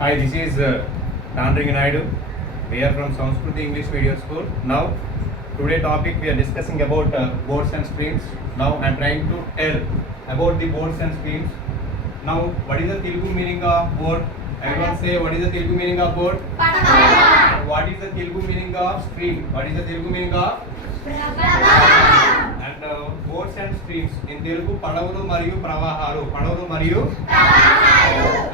Hi, this is Tandring Naidu. We are from Sanskruti English Medium School. Now, today topic we are discussing about boards and streams. Now, I am trying to tell about the boards and streams. Now, what is the Telugu meaning of board? Everyone say, what is the Telugu meaning of board? Padava. What is the Telugu meaning of stream? What is the Telugu meaning of? And boards and streams in Telugu padavulu mariyu pravahalu. Padavulu mariyu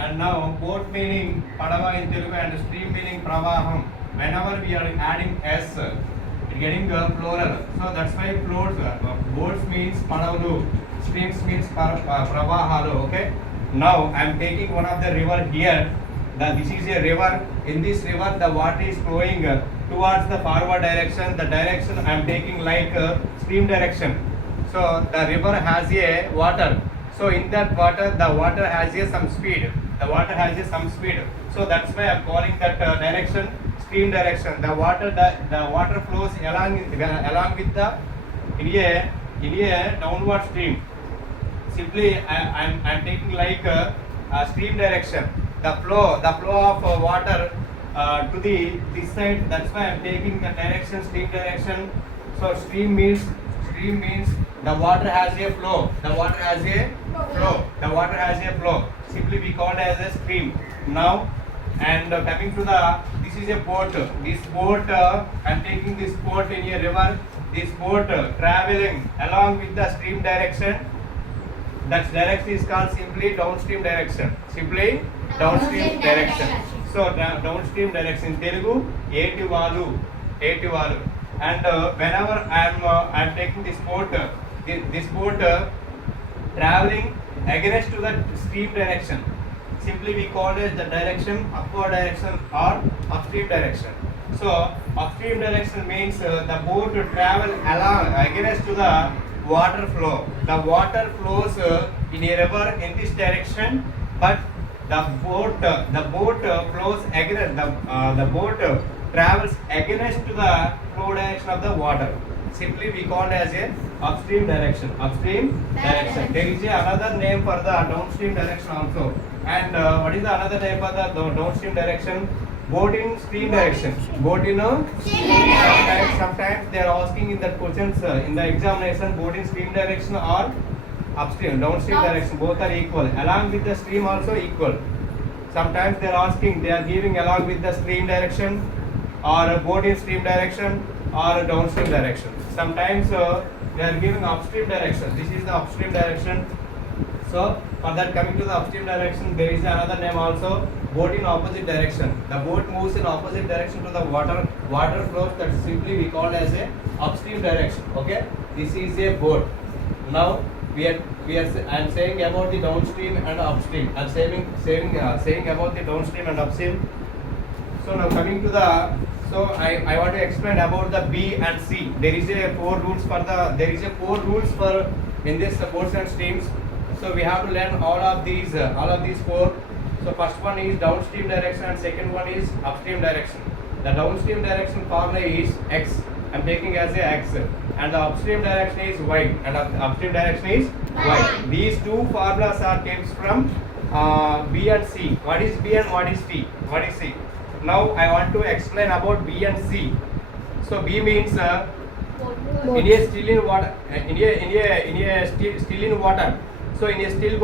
and now boat meaning padava in Telugu and stream meaning pravaham. Whenever we are adding s, it getting plural. So that's why floats. Boats means padavulu, streams means pravahalu. Okay. Now I am taking one of the river here. This is a river. In this river, the water is flowing towards the forward direction. The direction I am taking like stream direction. So the river has a water. So in that water, the water has a some speed. The water has a some speed. So that's why I am calling that direction stream direction. The water flows along with the in a downward stream. Simply I'm taking like a stream direction. The flow of water to this side. That's why I'm taking the direction stream direction. So stream means the water has a flow. The water has a flow. The water has a flow. Simply we call it as a stream. Now and coming to this is a boat. This boat I'm taking this boat in a river. This boat traveling along with the stream direction. That direction is called simply downstream direction. Simply downstream direction. So downstream direction in Telugu eti valu. And whenever I'm taking this boat traveling against to the stream direction. Simply we call it the direction upward direction or upstream direction. So upstream direction means the boat travel along against to the water flow. The water flows in a river in this direction, but the boat flows against the boat travels against to the flow direction of the water. Simply we call it as a upstream direction. Upstream direction. There is another name for the downstream direction also. And what is the another name for the downstream direction? Boat in stream direction. Boat in sometimes they are asking in the questions in the examination, boat in stream direction or upstream, downstream direction. Both are equal. Along with the stream also equal. Sometimes they are asking, they are giving along with the stream direction or boat in stream direction or downstream direction. Sometimes they are giving upstream direction. This is the upstream direction. So for that, coming to the upstream direction, there is another name also, boat in opposite direction. The boat moves in opposite direction to the water flows. That simply we call as a upstream direction. Okay, this is a boat. Now I am saying about the downstream and upstream. I am saying about the downstream and upstream. So now coming to I want to explain about the B and C. There is a four rules for in this boards and streams. So we have to learn all of these four. So first one is downstream direction and second one is upstream direction. The downstream direction formula is X. I am taking as a X, and the upstream direction is Y, and the upstream direction is Y. These two formulas are comes from B and C. What is B and what is T? What is C? Now I want to explain about B and C. So B means in a still in water. Still in water. So in a still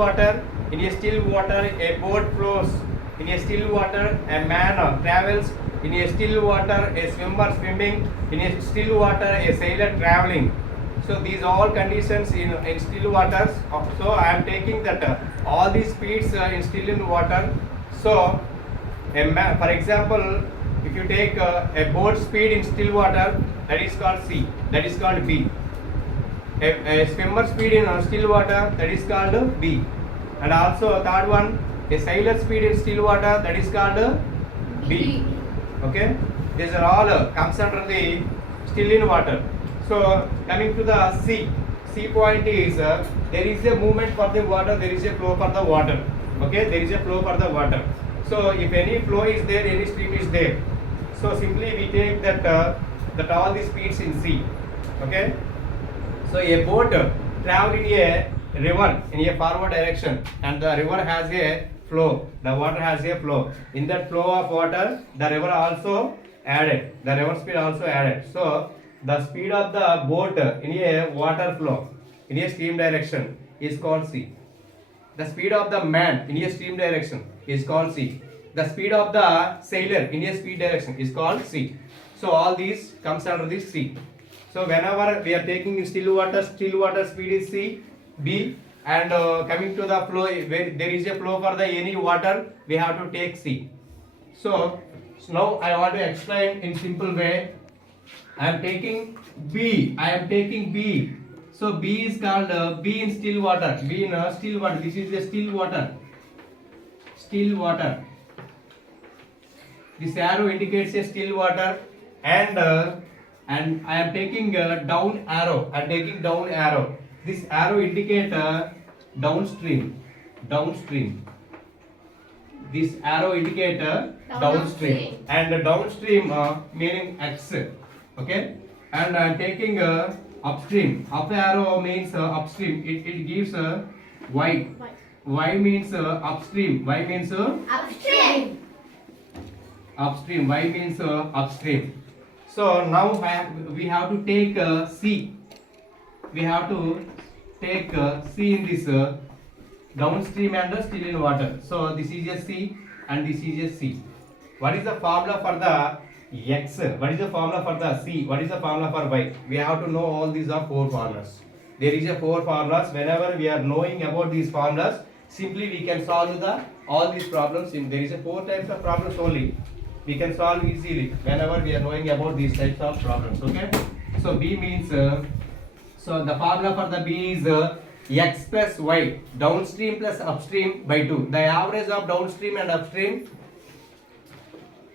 water, a boat flows. In a still water, a man travels. In a still water, a swimmer swimming. In a still water, a sailor traveling. So these all conditions in still waters. So I am taking that all these speeds in still in water. So a man, for example, if you take a boat speed in still water, that is called C. That is called B. A swimmer speed in still water, that is called B. And also third one, a sailor speed in still water, that is called B. Okay, these are all comes under the still in water. So coming to the C point is there is a movement for the water, there is a flow for the water. Okay, there is a flow for the water. So if any flow is there, any stream is there. So simply we take that all the speeds in C. Okay. So a boat travel in a river in a forward direction, and the river has a flow. The water has a flow. In that flow of water, the river also added. The river speed also added. So the speed of the boat in a water flow, in a stream direction, is called c. The speed of the man in a stream direction is called c. The speed of the sailor in a speed direction is called c. So all these comes under this c. So whenever we are taking in still water speed is c, b, and coming to the flow, where there is a flow for the any water, we have to take c. So now I want to explain in simple way. I am taking b. So b is called b in still water. B in still water. This is the still water. Still water. This arrow indicates a still water, and I am taking down arrow. I am taking down arrow. This arrow indicates downstream. This arrow indicates downstream, and downstream meaning x. Okay, and I am taking upstream. Up arrow means upstream. It gives y. Y means upstream. Y means Upstream. upstream. Y means upstream. So now we have to take c. We have to take c in this downstream and still in water. So this is a c and this is a c. What is the formula for the x? What is the formula for the c? What is the formula for y? We have to know all these are four formulas. There is a four formulas. Whenever we are knowing about these formulas, simply we can solve all these problems. There is a four types of problems only. We can solve easily whenever we are knowing about these types of problems. Okay. So b means so the formula for the b is x plus y, downstream plus upstream by 2. The average of downstream and upstream,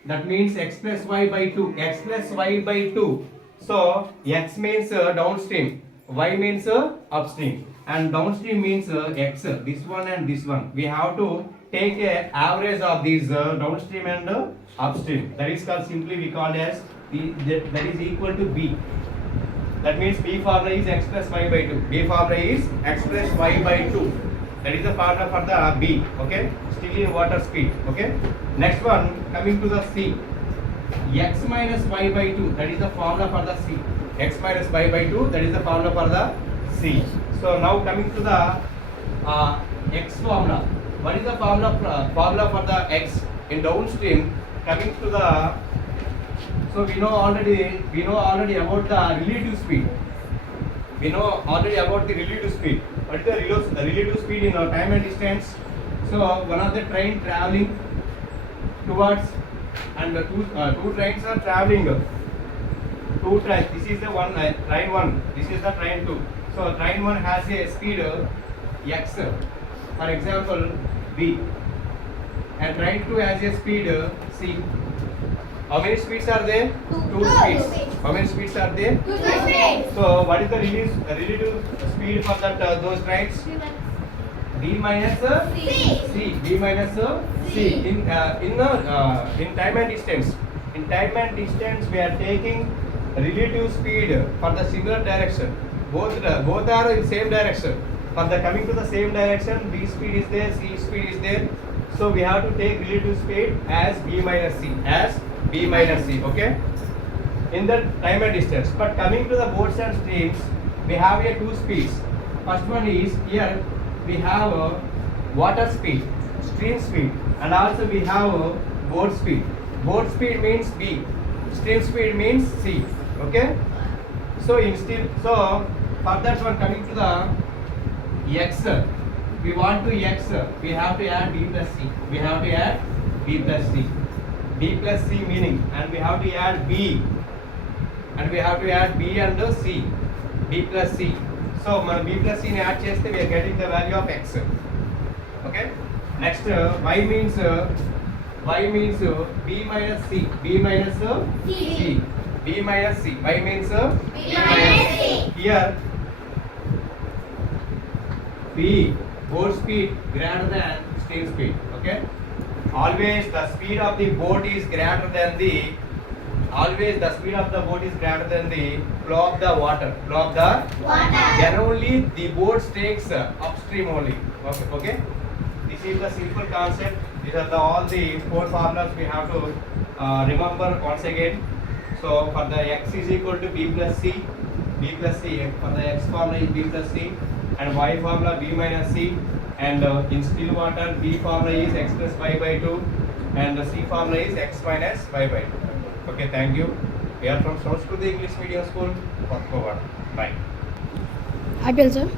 that means x plus y by 2. X plus y by 2. So x means downstream, y means upstream, and downstream means x. This one and this one. We have to take a average of these downstream and upstream. That is called, simply we call as that is equal to b. That means b formula is x plus y by 2. B formula is x plus y by 2. That is the formula for the b. Okay, still in water speed. Okay, next one, coming to the c. X minus y by 2. That is the formula for the c. X minus y by 2. That is the formula for the c. So now coming to the x formula. What is the formula for the x in downstream? Coming to the, so we know already about the relative speed. We know already about the relative speed. What is the relative speed in time and distance? So one of the train traveling towards, and the two trains are traveling. Two trains. This is the one train 1. This is the train 2. So train 1 has a speed x. For example, b. And train 2 has a speed c. How many speeds are there? Two speeds. How many speeds are there? Two speeds. So what is the relative speed for that those trains? D minus C. D minus c. In time and distance. In time and distance, we are taking relative speed for the similar direction. Both are in same direction. For the coming to the same direction, B speed is there, C speed is there. So we have to take relative speed as B minus C. Okay, in the time and distance. But coming to the boats and streams, we have here two speeds. First one is, here we have water speed, stream speed, and also we have boat speed. Boat speed means B, stream speed means C. Okay, so for that one, coming to the x, we want to x, we have to add b plus c. B plus c meaning, and we have to add b, and c. B plus c. So b plus c ni add cheste, we are getting the value of x. Okay. Next y means b minus c. B minus c. B minus c. Y means B minus C. Here b, boat speed greater than stream speed. Okay. Always the speed of the boat is greater than the flow of the water. Then only the boat takes upstream only. Okay. This keep the simple concept. These are all the four formulas we have to remember once again. So for the x is equal to b plus c, for the x formula is b plus c, and y formula b minus c, and in still water b formula is x plus y by 2, and the c formula is x minus y by 2. Okay, thank you. We are from Sanskrit English Medium School, Bye. IPL sir.